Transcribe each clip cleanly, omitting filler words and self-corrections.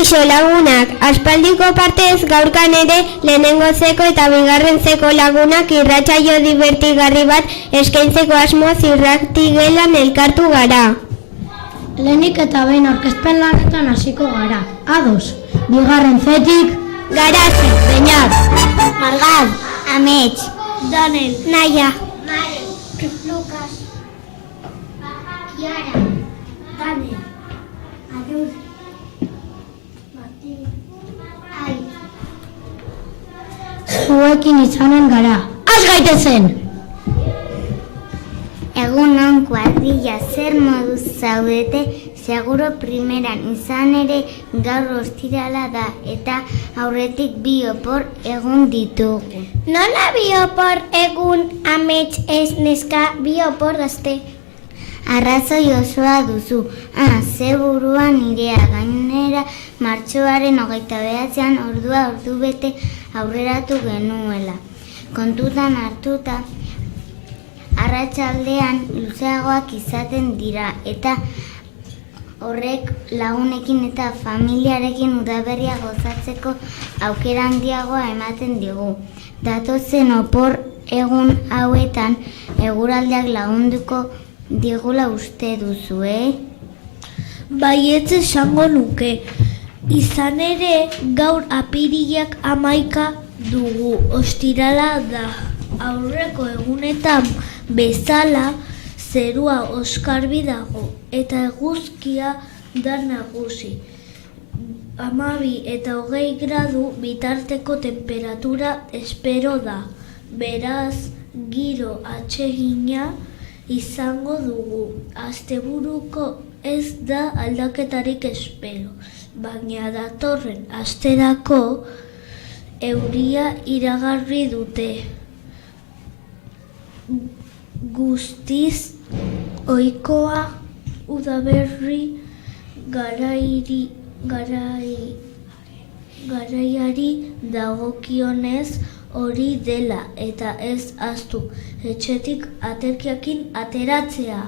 Kaixo lagunak, aspaldiko partez gaurkan ere lehenengo zeko eta bigarren zeko lagunak irratsaio divertigarri bat eskaintzeko asmoz irratigelan elkartu gara. Lehenik eta behin aurkezpen lanetan hasiko gara. Ados, bigarren zetik Garazi, Beñat, Margal, Amets, Danel, Naia, Mare, Lucas, Kiara, Daniel, Adul, Martín, Ai. zuekin izanen gara. Az gaitezen! Egun on kuadrilla, zer moduz zaudete? Seguro primeran izan ere gaur ostirala da eta aurretik bi opor egun ditugu. Nola bi opor egun Amets ez neska bi opor gazte? Arrazoi osoa duzu. Ze burua nirea, gainera martxoaren 29an ordu bete aurreratu genuela. Kontutan hartuta, arratsaldean luzeagoak izaten dira eta horrek lagunekin eta familiarekin udaberria gozatzeko aukera handiagoa ematen digu. Datozen opor egun hauetan eguraldiak lagunduko digula uste duzu, Baietz esango nuke. Izan ere, gaur apirilak 11 dugu, ostirala da. Aurreko egunetan bezala zerua oskarbi dago eta eguzkia da nagusi. 12 eta 20 gradu bitarteko temperatura espero da. Beraz, giro atsegina izango dugu. Asteburuko ez da aldaketarik espero, baina datorren asterako euria iragarri dute. Guztiz ohikoa udaberri garaiari dagokionez hori dela eta ez ahaztu etxetik aterkiakin ateratzea.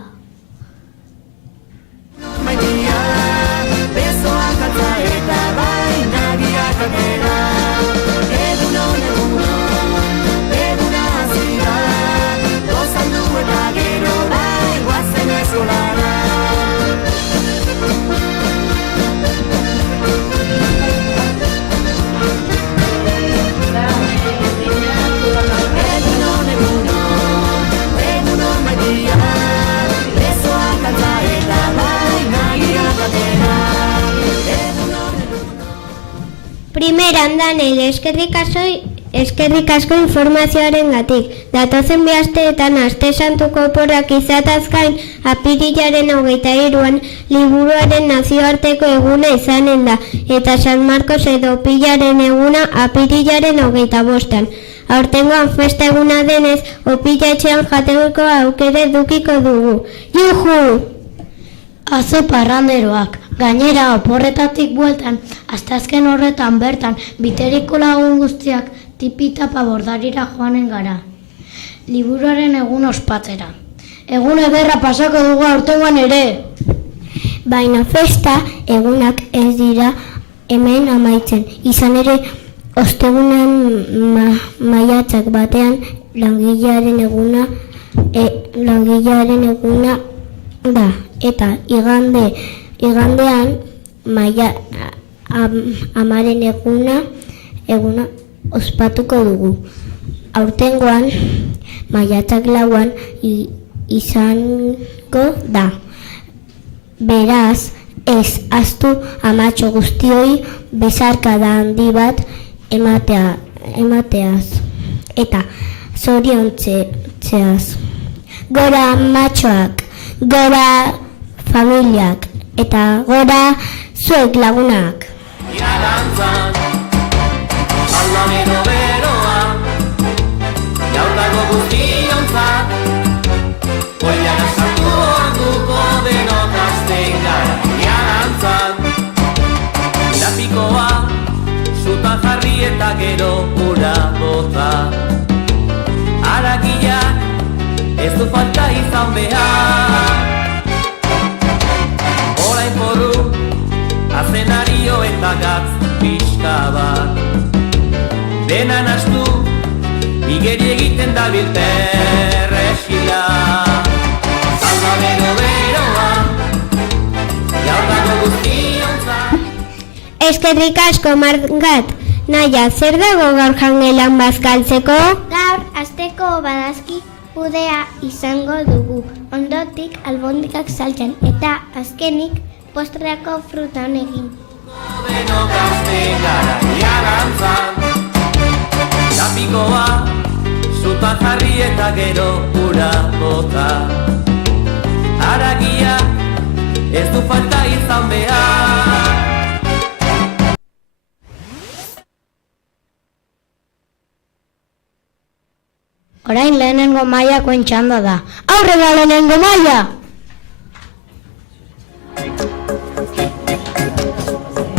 Primeran Danel, eskerrik asko informazioarengatik. Datozen bi asteetan aste santuko oporrak izataz gain apirilaren 23an liburuaren nazioarteko eguna izanen da eta San Marcos edo Opilaren eguna apirilaren 25an. Aurtengoan festa eguna denez, Opila etxean jateko aukera edukiko dugu. Juhu! Aze parranderoak, gainera oporretatik bueltan, asteazken horretan bertan, biteriko lagun guztiak tipitapa bordarira joanen gara. Liburuaren egun ospatzera. Egun ederra pasako dugu aurtengoan ere. Baina festa egunak ez dira hemen amaitzen. Izan ere, ostegunean maiatzak batean langilearen eguna da. Eta igandean amaren eguna ospatuko dugu. Aurtengoan maiatzak 4an izango da. Beraz, ez ahaztu amatxo guztioi besarkada handi bat emateaz. Eta zoriontzeaz. Gora amatxoak, gora familiak eta gora zuek lagunak. Ialantzan, aldameno beroa, jaurdago guztionzat, oian asartu orduko denok azten gara. Ialantzan, grafikoa, zutan jarri eta gero ura bota. Haragiak, ez du falta izan behar. Orain foru, azenario eta Eskerrik asko Margat. Naia, zer dago gaur jangelan bazkaltzeko? Gaur, asteko badazki pudea izango dugu. Ondotik albondikak saltzen eta azkenik postreako fruta honekin. Denok hasten gara iarantzan. Lapikoa, zutan jarri eta gero ura bota. Haragia, ez du falta izan behar. Orain lehenengo mailakoen txanda da. Aurrera lehenengo maila!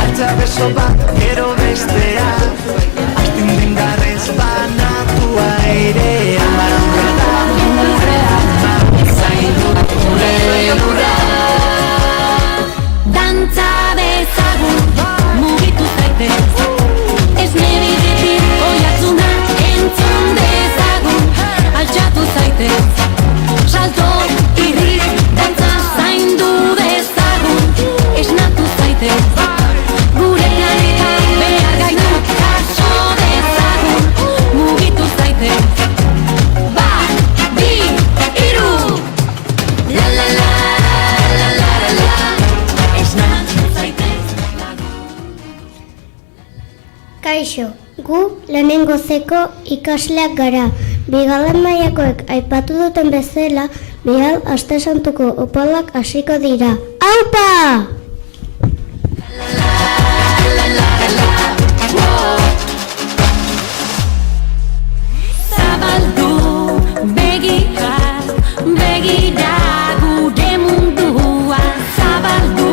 Altza beso bat, gero bestea, astin dengarrez banatua ere, amarra da gure ama, zaindu gure lurra. Dantza dezagun, mugitu zaitez, ez nebidetik oiatzuna entzun dezagun, altxatu zaitez, salto, irri, dantza zaindu dezagun, esnatu zaitez, gure planeta behar gaitu kaso dezagun, mugitu zaitez, bat, bi, hiru, la la la, la la la la, esnatu zaitez. Kaixo, gu lehenengo zeko ikasleak gara. Bigarren mailakoek aipatu duten bezala, bihar aste santuko opalak hasiko dira. Aupa! Zabaldu begiak, begira gure mundua. Zabaldu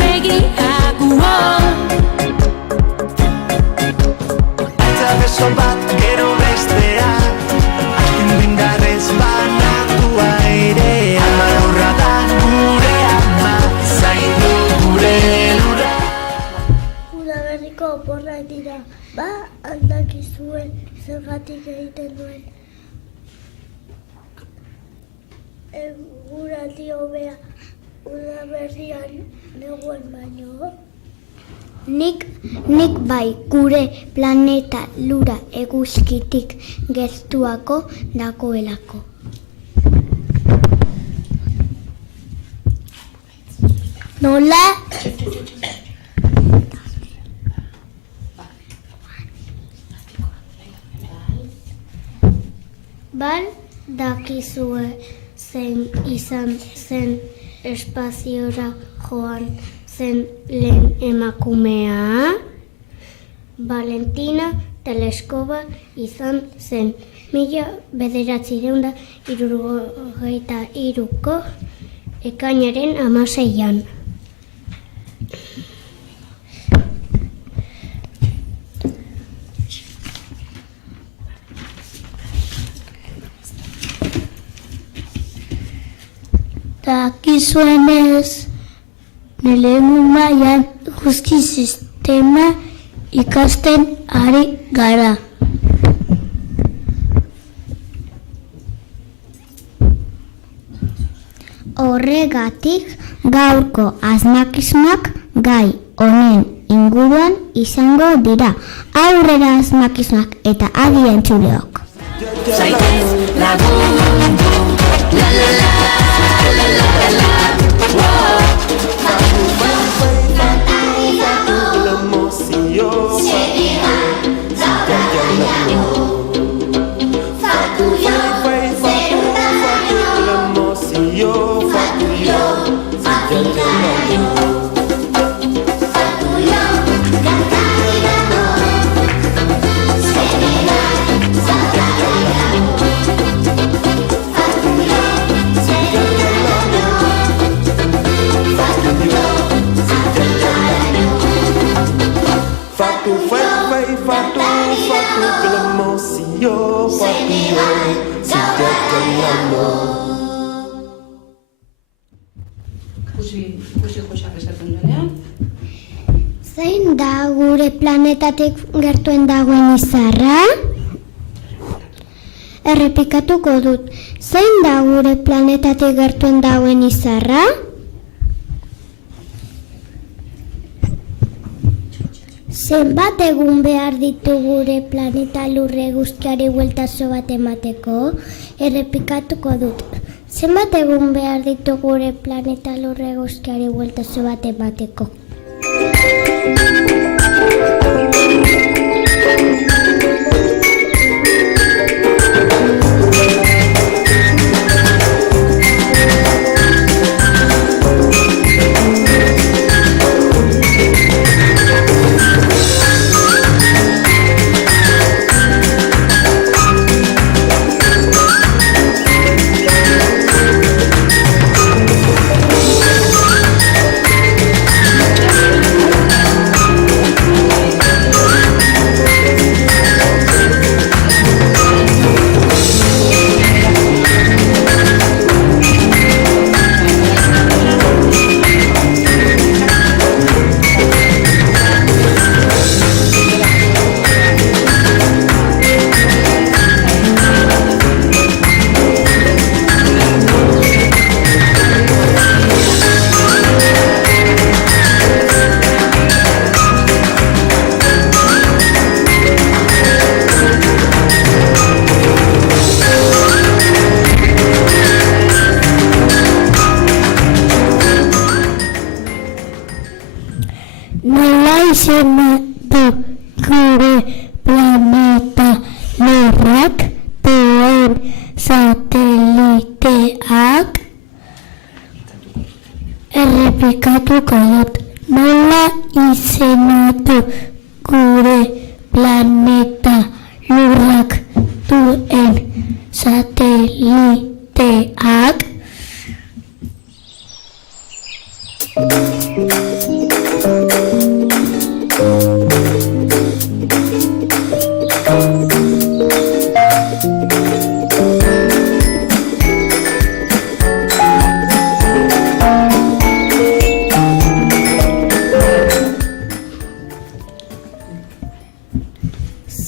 begiak, Altza beso bat, gero bestea, astin dengarrez banatua ere, amarra da gure ama, zaindu gure lurra. Udaberriko oporrak dira, ba aldakizuen zergatik egiten duen. Eguraldi hobea udaberrian neguen baino. Nik bai gure planeta lura eguzkitik gertuako dagoelako. Nola? Bal dakizue zein izan zen espaziora joan zen lehen emakumea? Valentina Teleskova izan zen 1963ko ekainaren 16an. Dakizuenez, lehenengo mailan guzti sistema ikasten ari gara. Horregatik, gaurko asmakizmak gai honen inguruan izango dira. Aurrera asmakizmak eta adi entzuleok. zaitez lagundu, la la la, la la la la, Ikusi josak esaten duenean. Zein da gure planetatik gertuen dagoen izarra? Errepikatuko dut. Zein da gure planetatik gertuen dagoen izarra? Zenbat egun behar ditu gure planeta lurre eguzkiari bueltazo bat emateko? Errepikatuko dut. Zenbat egun behar ditu gure planeta lurre eguzkiari bueltazo bat emateko? Nola izendatu gure planeta lurrak duen sateliteak? Errepikatuko dut. Nola izendatu gure planeta lurrak duen sateliteak?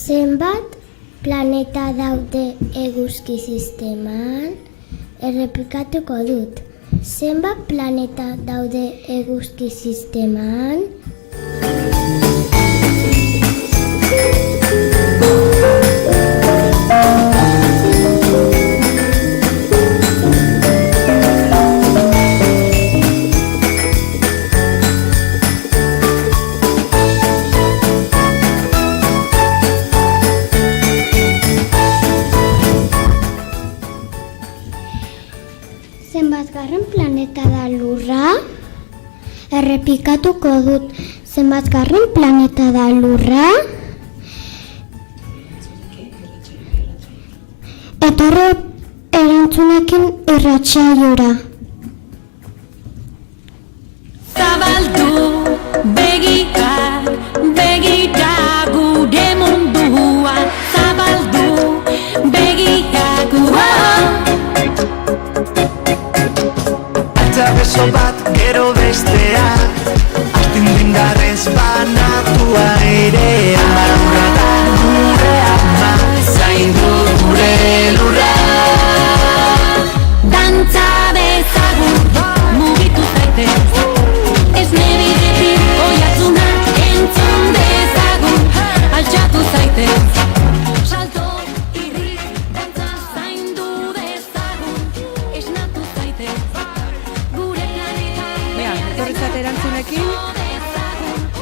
Zenbat planeta daude eguzki sisteman? Errepikatuko dut. Zenbat planeta daude eguzki sisteman? Zenbatgarren planeta da Lurra? Errepikatuko dut. Zenbatgarren planeta da Lurra? Etorri erantzunekin irratsaiora. Zabaldu begiak, begira gure mundua. Zabaldu begiak, Altza beso bat gero bestea, astin indarrez banatua ere. Lurra da gure ama, zaindu gure lurra. dantza bezagun, mugitu zaitez. Ez nebidetik oihartzuna entzun dezagun, altxatu zaitez. Salto, irri, dantza zaindu dezagun, esnatu zaitez. Gure planeta Ea, etorri zate erantzunekin,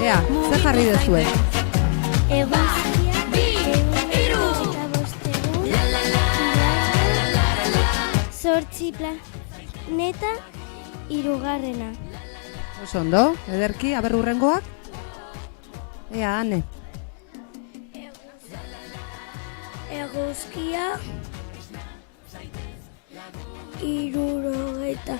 ea, zer jarri duzue? Eguzkia, zortzi planeta hirugarrena. Oso ondo, ederki, aber hurrengoak? Ea, Ane. Eguzkia, hirurogeita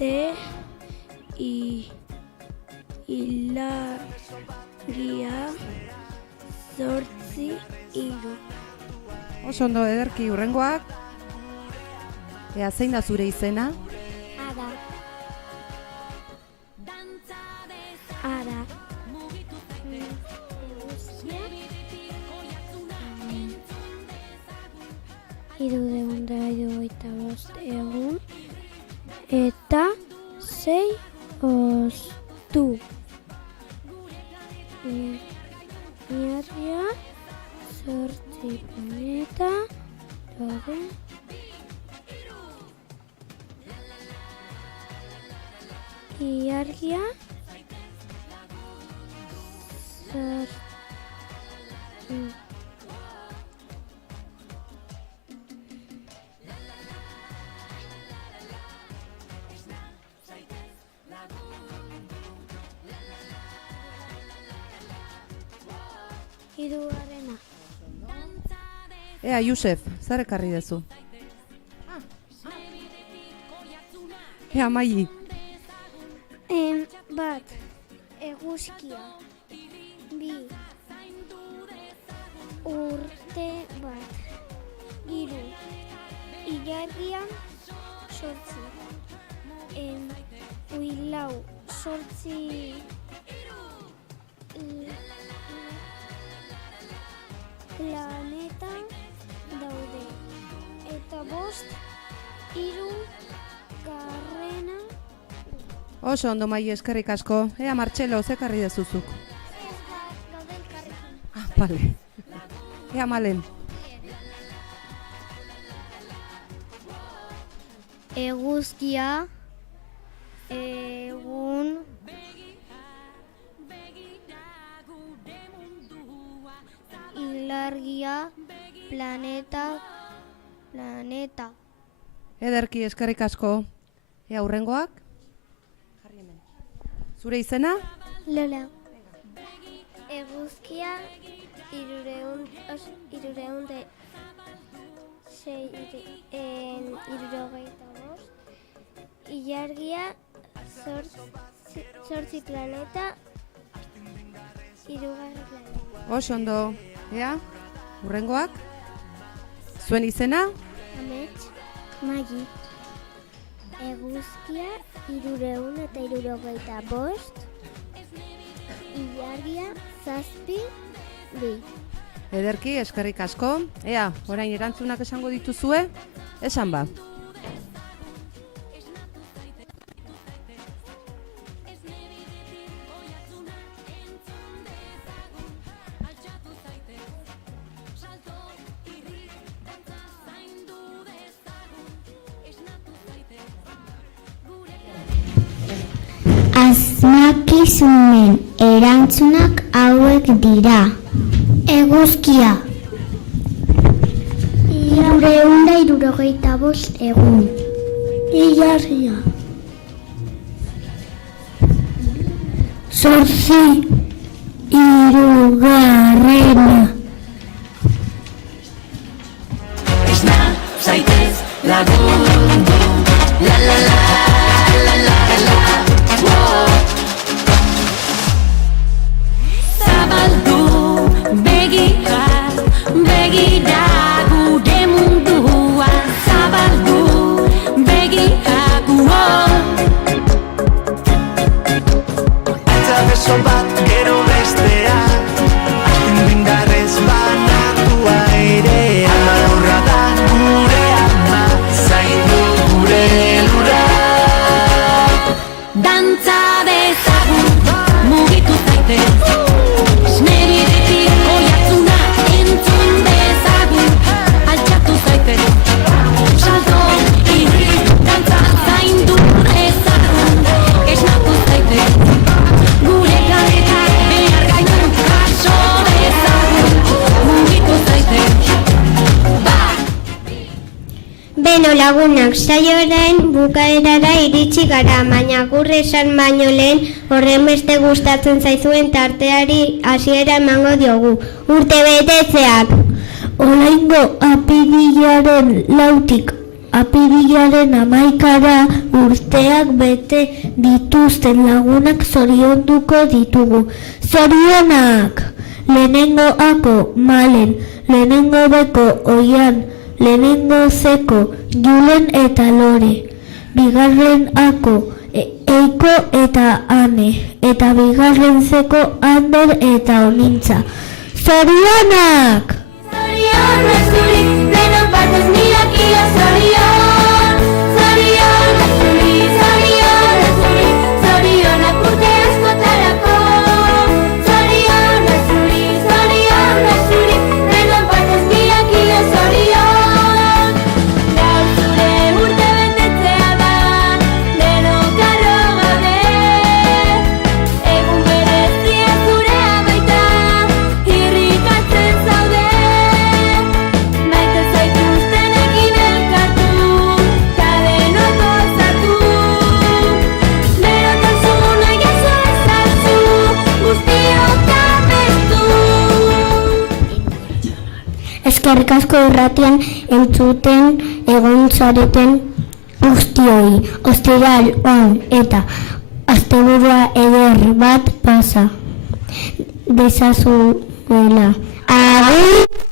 urte hilaria zortzi hiru. Oso ondo, ederki, hurrengoak? Ea, zein da zure izena? Ada. Ara. 375 egun eta 6 ostu. Ilargia 8 planeta daude. Ilargia hirugarrena. Ea, Josef, zer ekarri dezu? Ea, Maili. Bat, eguzkia. 2, urte bat. 3, ilargia 8. Lau, 8 planeta daude. Eta 5, hirugarrena. Oso ondo, Maili, eskerrik asko. Ea, Martxelo, ze ekarri dezuzuk? Gaude elkarrekin. Bale. Ea, Malen. Eguzkia, egun, ilargia, planeta. Ederki, eskerrik asko. Ea, hurrengoak? Zure izena? Lola. Eguzkia, 365. Ilargia, 8 planeta. Hirugarren planeta. Oso ondo. Ea, hurrengoak? Zuen izena? Amets, Maili. Eguzkia, 365. Ilargia, 7, 2. Ederki, eskerrik asko. Ea, orain erantzunak esango dituzue? Esan ba. Asmakizunen erantzunak hauek dira. Eguzkia 365 egun. Ilargia 8 hirugarrena. Esna zaitez lagundu, la la la la la la. Zabaldu begiak, begira gure mundua. Zabaldu begiak, Atza beso bat gero bestea, astingarrez banatua airea. Lurra da gure ama, zaindu gure lurra. dantza dezagun, mugitu zaitez. Esnebidetik oihartzuna entzun dezagun, altxatu zaitez. Salto, irri, dantza zaindu dezagun, esnatu zaitez. Gure planetak behar gaitu jaso dezagun, mugitu zaitez. Beno lagunak, saioaren bukaerara iritsi gara, baina gur esan baino lehen horren beste gustatzen zaizuen tarteari hasiera emango diogu. Urte betetzeak! Oraingo apirilaren 4tik apirilaren 11ra urteak bete dituzten lagunak zorionduko ditugu. Zorionak! Lehenengo ako Malen, lehenengo beko Oian, lehenengo zeko Julen eta Lore, bigarren ako Eiko eta Ane, eta bigarren zeko Ander eta Onintza. Zorionak! Zorionak zuri, denon batez mila Eskerrik asko irratian entzuten egon zareten guztioi. Ostiral on eta asteburua eder bat pasa dezazuela. Agur!